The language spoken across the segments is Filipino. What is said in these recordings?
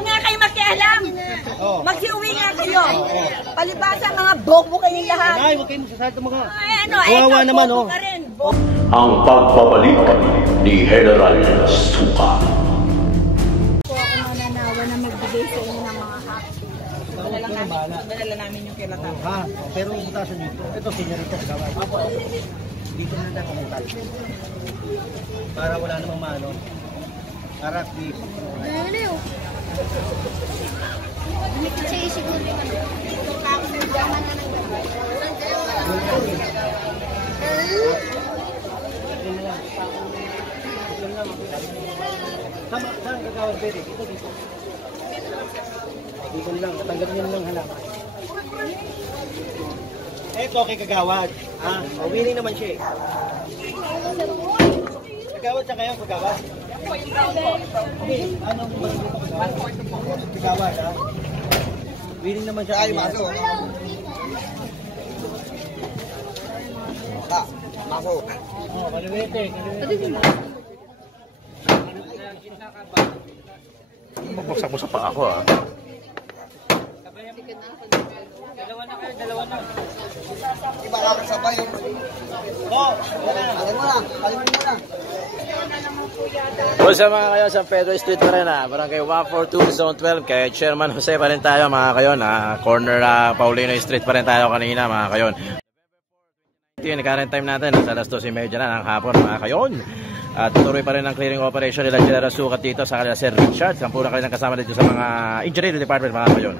nga kayo makialam. Magsiuwi nga kayo. Palibasa mga bobo kayong lahat. Ay, huwag kayo magsasalita mga. Ay, ano, kawawa naman, oh. Ang pagbabalik ni General Suka. Po ako mananawa na magbigay sa inyo ng mga hacks. Dala namin yung kilata. Ha, pero butasan dito. Ito, senyorita sa gawin. Dito na lang kamutal. Para wala namang maano. Harap di. Ano yun? Hindi kasi siguro yung ano. Ito pa ako ng jaman na ng gawin. Sama, saan gagawin pwede? Dito, dito. Dito lang, katanggalin nyo lang halaman. Ito kay Kagawad. Winning naman siya eh. Kagawad siya kayo, Kagawad. Anong Kagawad, ha? Winning naman siya. Ay, maso. Maso. Oh, kaliwete, kaliwete. Magbagsak mo sa paa ko, ha? Dalawa na. Iba kakasabay. Oh, alin mo lang. Kung sa mga kayo, San Pedro Street pa rin, barangay 142, Zone 12, kay Chairman Jose pa rin tayo, mga kayon. Corner Paulino Street pa rin tayo kanina, mga kayon. Yung current time natin, nasa alas 12:30 na ng hapon, mga kayon. At tutuloy pa rin ang clearing operation nila General Sukat dito sa kanila Sir Richard. Ang puro kanilang kasama dito sa mga engineering department, mga kayon.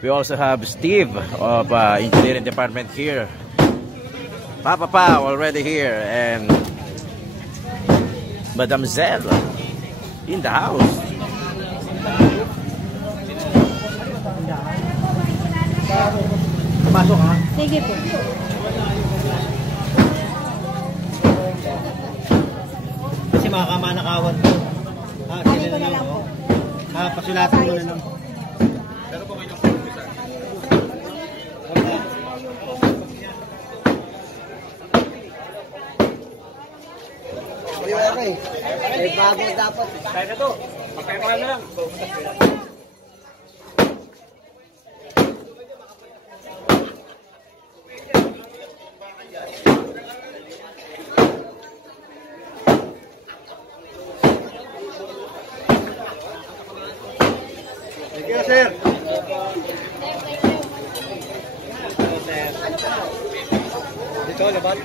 We also have Steve of engineering department here. Papa already here, and Madam Zell in the house. Pasok ha? Sige po. Kasi makamanakawan ko. Sila na lang. Pasulatan mo na lang. Pero po kayo may bago dapat. Kaya na to. Magkaipahan na lang. Thank you, sir. Dito, labat.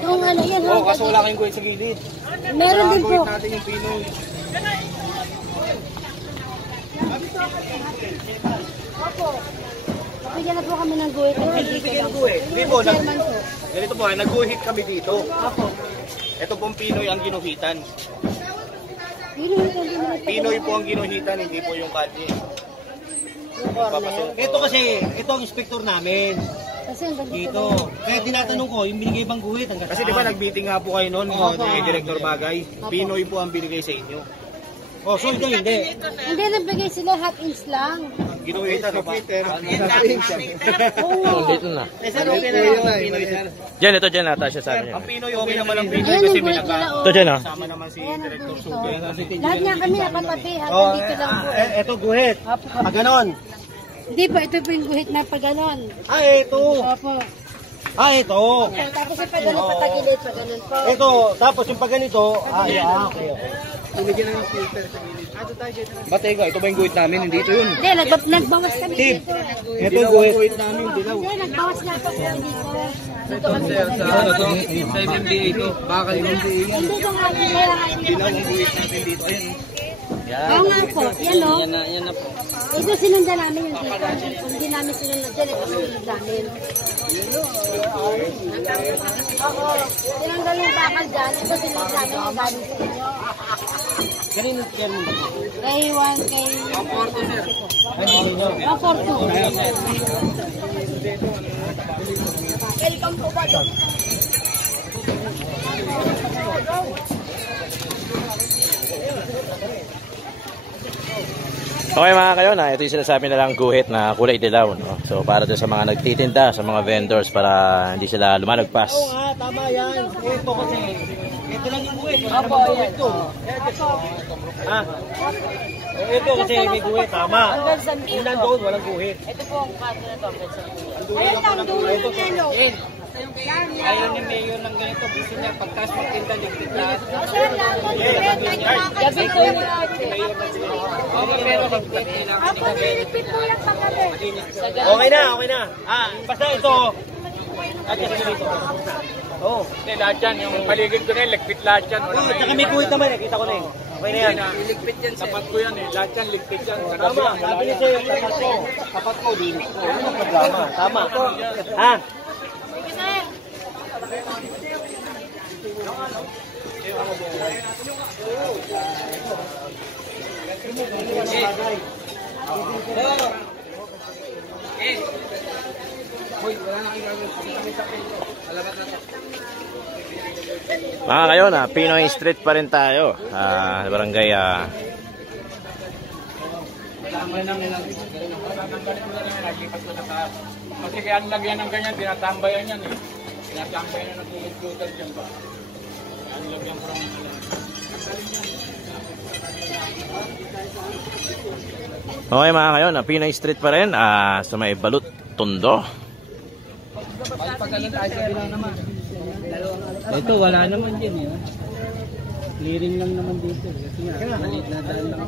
Yung ano yan, oo, kaso wala kayong guhit sa gilid. meron din po. Natin yung Pinoy. Opo. Bigyan na po kami ng guhit. Hindi po, ganito po, nag-guhit kami dito. Ito pong Pinoy ang ginuhitan. Pinoy po ang ginuhitan, hindi po yung kalye. Ito kasi, ito ang inspektor namin. Dito. Kaya tinatanong ko, yung binigay bang guhit hanggang Kasi di ba nag-meeting nga po kayo noon, Director Bagay, Pinoy po ang binigay sa inyo. oh, so ito hindi. Hindi, nagbigay sila half inch lang. Ginuhitan na ba? Dito na. Sir, okay na lang ang Pinoy, sir. Dyan ata siya sa amin. Ang Pinoy, okay naman ang Pinoy Ayan kasi ang guhit nila. Ito dyan, kasama naman si Director Sugay. Lahat nga kami napatabi. Hanggang dito lang po. Ito guhit. Ganon. Hindi po, ito po yung guhit na pag ganon. Ito. Opo. Ito. Tapos yung pag ganon patagilid, pag ganon po. Ito. Tapos yung pag ganito. Okay. Ba't ito ba yung guhit namin? Hindi ito yun. Hindi, nagbawas kami dito. Ito yung guhit. namin, dilaw. Hindi, nagbawas na po kami dito. Dito kami. Sa MMDA ito, bakal yung MMDA yan. Hindi ko nga kailangan. Dilaw ang guhit natin dito. Ayan. Oo nga po, yan o. Yan na po. Ito sinundan namin yung dito. Hindi namin sinundan dyan, ito sinundan namin. Oo, tinanggal yung bakal dyan, ito sinundan namin yung galing sa inyo. Kanino chairman ba? Kay 1, kay... 142, sir. 142. Welcome po ba doon? Okay mga kayo na, ito yung sinasabi nilang guhit na kulay dilaw. No? So para doon sa mga nagtitinda, sa mga vendors para hindi sila lumalagpas. Oo nga, tama yan. Ito kasi, ito lang yung guhit. Wala namang guhit to. Ha? Ito kasi may guhit, tama. Yung nandoon, walang guhit. Ito po ang kato na to. Ayun lang, dulo ng yelo. Ayaw ni Mayor ng ganito. Gusto niya pagkas magtinda ligpit lahat. Gabi ko yung Pero ligpit nila. Ako nilipit mo yung pangalit. Okay na, okay na. Basta ito. Oo. Hindi, lahat yan. Yung paligid ko na yun, ligpit lahat yan. Tsaka may guhit naman, kita ko na eh. Okay na yan. Ligpit yan, sapat ko yan eh. Lahat yan, ligpit yan. Tama, sabi niya sa'yo, tapat ko, dinis ko. Ano ang programa? Tama. Ha? Mga kayo na, Pinoy Street pa rin tayo. Barangay Kasi kaya ang lagyan ng ganyan, tinatambayan yan eh. Tinatambayan na nag-computer dyan ba? Ang lagyan ko lang. Okay mga kayo na, Pinoy Street pa rin sa may Balut, Tondo. Ito, wala naman din eh. Clearing lang naman dito. Kasi nga, maliit na daan lang.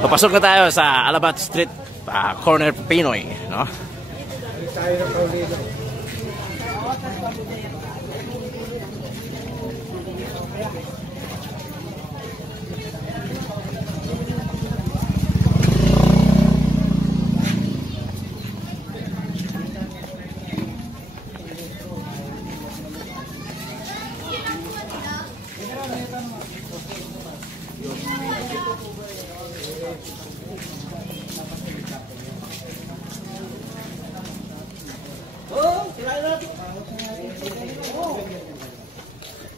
Papasok na tayo sa Alabat Street, corner Pinoy, no? Tayo ng Paulino.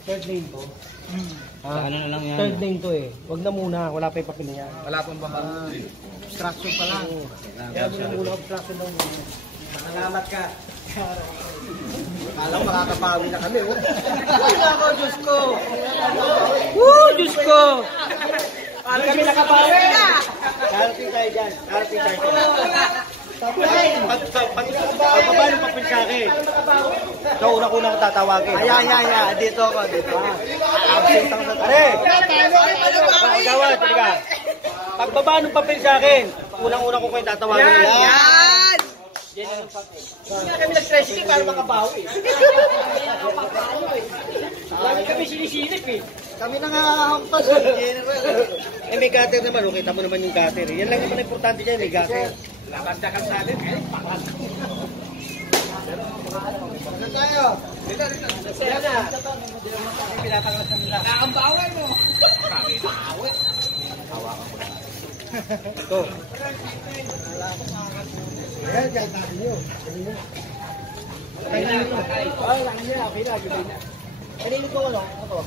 Third lane to. Ano na lang yan? Third lane to eh. Wag na muna, wala pa yung papel niya. Wala pang baka. Obstruction pa lang. Kaya muna obstruction lang muna. Salamat ka. Akala ko makakapawi na kami. Uy ako, Diyos ko! Woo, Diyos ko! Akala kami nakapawi. Karating tayo dyan. Karating tayo dyan. Pagbaba ng papel sa akin. Ikaw unang-unang tatawagin. Ay. Dito ako. Absent ako sa tare. Pagawad, talaga. Pagbaba ng papel sa akin, unang-unang ko kayo tatawagin. Yan! Hindi kami nag-stressing para makabawi. Lagi kami sinisilip eh. Kami nangahampas eh. Eh may gutter naman, kita mo naman yung gutter. Yan lang naman importante dyan, may gutter. Labas na kang salin. Tayo. Dito. Yan na. Pinatangas na nila. Nakambawal mo. Ito. Ayan, kahit natin yun. Kanino ko? Ay, kanino na. Kanino ko ano? Ito.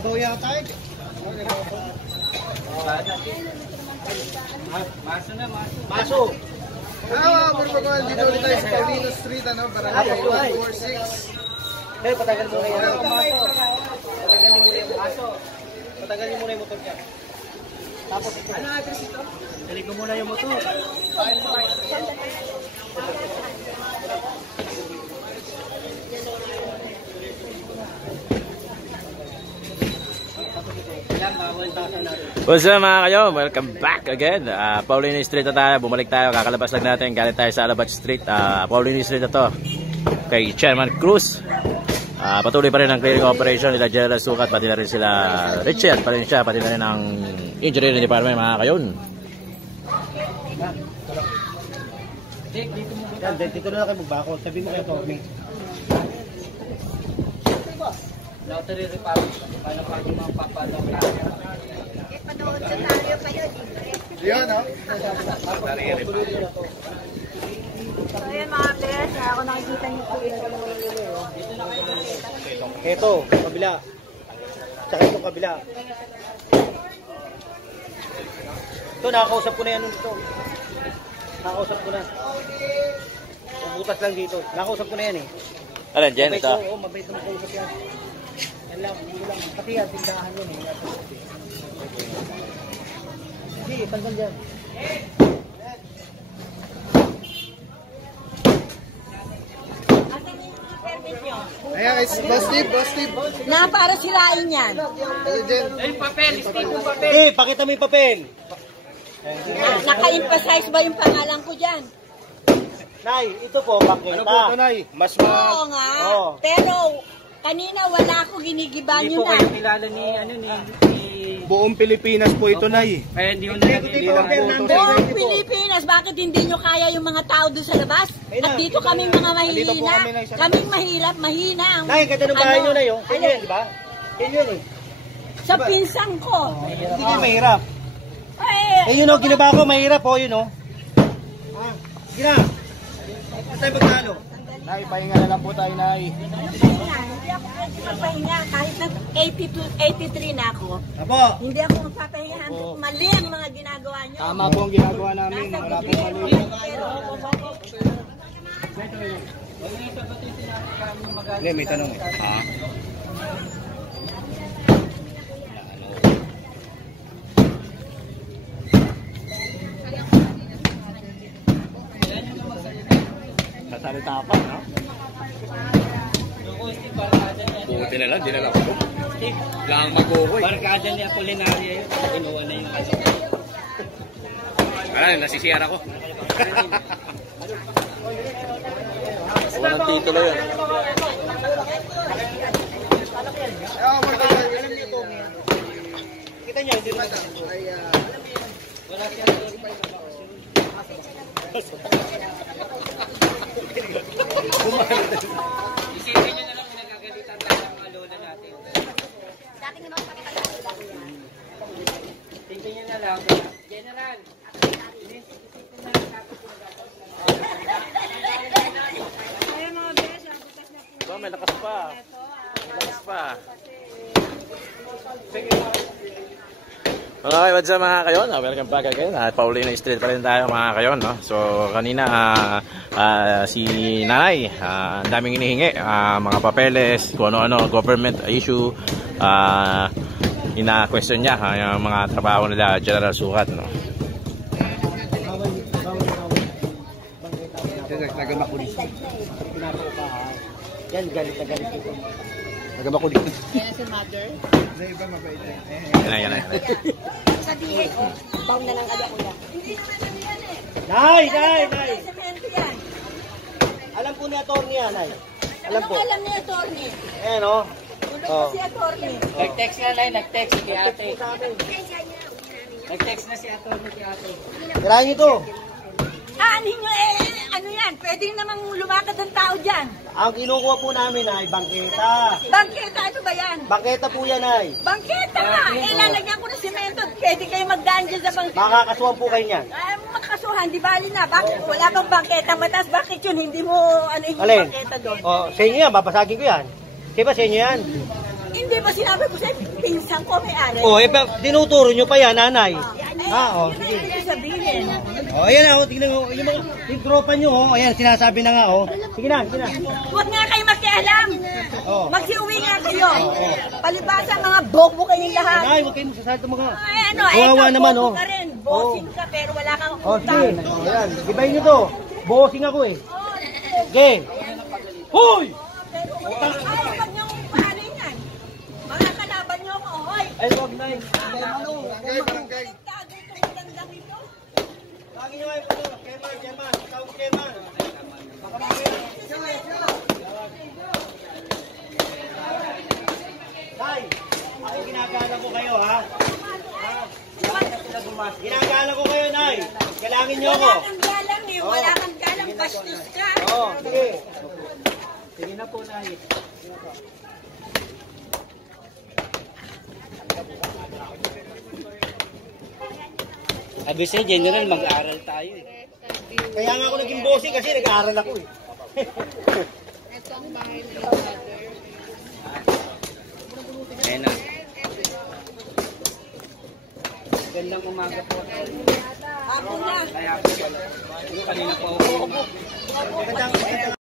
Ito yata eh. Maso. Purbaguan, dito ulit tayo sa Paulino Street, Barangay 146. Eh, patagal mo na yan. Patagalin mo na yung motor niya. Tapos ito. Ano address ito? Dalig mo muna yung motor. What's up mga kayo? Welcome back again. Paulino Street na tayo. Bumalik tayo. Kakalabas lang natin. Galing tayo sa Alabat Street. Paulino Street na to. Kay Chairman Cruz. Patuloy pa rin ang clearing operation nila General Sukat. Pati na rin sila Richard. Pati siya. Pati na rin ang engineering department mga kayon. Dito na lang kayo magbako. Sabi mo kayo Tommy. Lottery Republic. Paano pa yung mga papalaw na? Panood sa tayo kayo. Yan, no? So ayan mga bes, ako nakikita niyo po yun. Ito, kabila. Tsaka itong kabila. Ito, nakakausap ko na yan dito. Nakakausap ko na. Butas lang dito. Nakakausap ko na yan eh. Alam, dyan ito. Oo, mabait na makausap yan. Yan lang, hindi lang. Pati yan, tindahan yun eh. Hindi, tanggal dyan. Ayan, it's Boss Steve, Boss Steve. Na para sirain yan. Pakita mo yung papel. Naka-emphasize ba yung pangalan ko dyan? Nay, ito po, bakita. Ano po ito, Nay? Mas Oo nga. Oo. Pero kanina wala ako ginigiban Hindi yun po na. kayo kilala ni, buong Pilipinas po ito, Nay. kaya hindi ko nalagay. Buong Pilipinas, bakit hindi nyo kaya yung mga tao doon sa labas? At dito kaming mga Dito po mahihina. kami, Nay, sa- Kaming mahirap, mahina. ang- Nay, ganda ng bahay ano, nyo na yun. Kaya yun, di ba? Kaya yun eh. Sa pinsang ko. Hindi kayo mahirap. Eh, Eh yun o, ginaba ko, mahirap o, yun o. Sige na. Basta tayo magtalo. Nay, pahinga na lang po tayo, Nay. Hindi ako pwede magpahinga. Kahit na 83 na ako. Apo. Hindi ako magpapahinga. Hanggang mali ang mga ginagawa nyo. Tama po ang ginagawa namin. Wala po mali. Hindi, may tanong eh. Sasalita pa, no? Buti na lang, di na lang ako. Lang mag-uwi. Barkada ni Apolinaria yun. Inuwa na yung ano. Alam, nasisiyara ko. Walang titulo yun. Kita nyo, hindi naman. Isipin nyo na lang nagagalitan tayo ng mga lola natin. Tingnan nyo na lang. General. So, may lakas pa. Lakas pa. Okay, what's up mga kayon? Welcome back again. Paulino Street pa rin tayo mga kayon. No? So, kanina si Nanay, ang daming hinihingi. Mga papeles, kung ano-ano, government issue. Ina-question niya yung mga trabaho nila, General Sukat. No? Nagamakulit. Yan, galit na galit ito. Nagamakulit. Yan si mother. Yan. Sabihin ko, bound na ng kaya-kuya. Hindi naman yan eh. Nay! Semento yan. Alam po ni attorney yan, Nay. Alam po. Anong alam ni attorney? Ayan o. Tulog ko si attorney. Nag-text na lang, nag-text kay ate. Nag-text na si ate kay ate. Tirahin ito. Aanin nyo ano yan? Pwede namang lumakad ang tao dyan. Ang kinukuha po namin ay bangketa. Bangketa, ano ba yan? Bangketa po yan, Nay. Bangketa nga! Lalagyan ko ng semento. Pwede kayo magdaan dyan sa bangketa. Makakasuhan po kayo niyan. Ay, makasuhan, di bali na. Bakit wala bang bangketa mataas? Bakit yun? Hindi mo ano yung Alin? bangketa doon? O, sa inyo yan, babasagin ko yan. Diba sa inyo yan? Hindi ba sinabi ko sa'yo, pinsan ko may-ari? O, tinuturo nyo pa yan, Nanay. O, sige. Hindi sabihin. O, ayan o, tignan mo. Yung tropa nyo, o, ayan, sinasabi na nga, o. Sige na. Huwag nga kayo makialam. Oo. Magsiuwi nga kayo. Palibasa mga bobo kayong lahat. Nay, huwag kayo masasalita mga. Ay, ano, Kawawa eto, naman, bobo oh. ka rin. Bossing ka, pero wala kang O, sige. utang. O, ayan. Gibay nyo to. Bossing ako eh. Okay. Hoy! Ay, wag niyong pahalin yan. Mga kalaban niyo ako, hoy. Ay, wag, Nay. Barangay. Tago itong gandang ito. Lagi nyo kayo po. Chairman. Tawag ko, Chairman. Nay, ako ginagala ko kayo, ha? Ginagala ko kayo, Nay. Kailangan nyo ako. Wala kang galang eh. Wala kang galang. Bastos ka. Oo, sige. Sige na po, Nay. Sabi sa'yo, General, mag-aaral tayo eh. Kaya nga ako naging bossing kasi nag-aaral ako eh. Ito ang bahay ng mother. Gandang umaga po. Ako na. Kaya po pala. Kanina po ako.